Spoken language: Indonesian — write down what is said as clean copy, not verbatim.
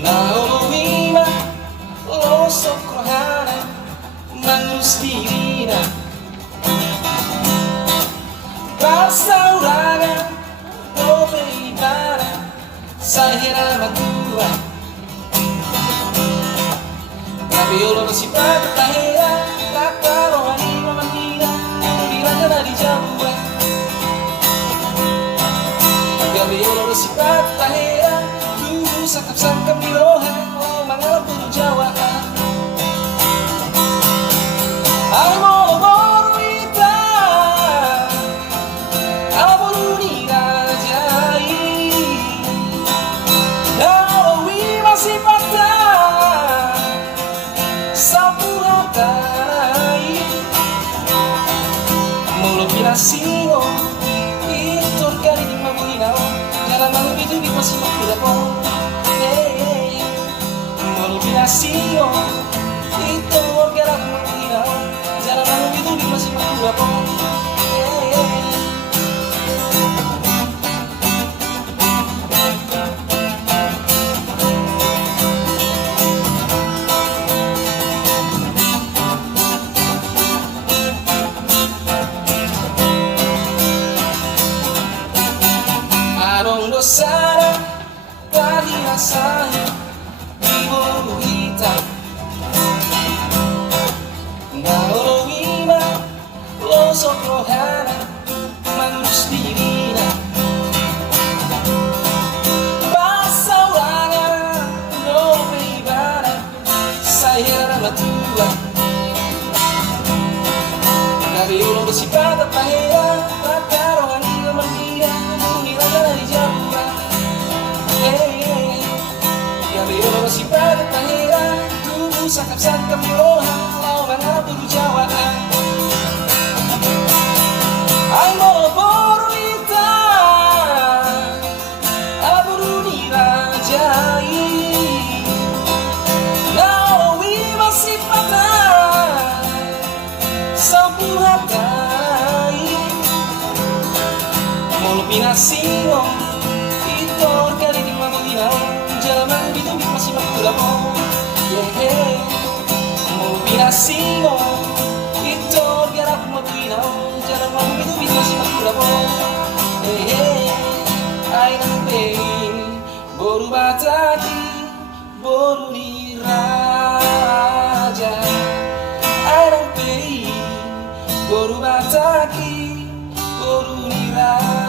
Nauluima losok rohana manustirina Pasaurangan dobe ibana Sahira matua Nabiolo no si patahera Takaro anima manira Nuriraga di jabua Nabiolo no si patahera Dulu sakap-sakap bilohan Oh mangalap puro Jawa Ay mo borita Aburuni rajai Nawi masih patah Sapuratai Mulut binasino Itur kali di mabulinao Jalan malu bidu masih makulako Mulut binasino Itur kali di mabulinao Jalan malu bidu masih makulako Anong dosara tadi rasanya di bulu hitam Nauluima losok rohana manus dirina Pasaurangan dobe ibana Sahira matua Dari ulo bersifat pahera Takarohan hingga merdira Nuriraga di jabua Dari ulo bersifat pahera Tubuh sakap-sakap bilohan Lau mangarap puro Jawa Ay mo borita Aburuni rajai Nawi masih patah Sampuratai Mulut binasino Itor kali di mabulinao Jalan bidu masih makulako Mulut binasino Itor kali di mabulinao Jalan bidu masih makulako Ay nampe Boru bataki Boru di raja Ay nampe Boru bataki Boru di raja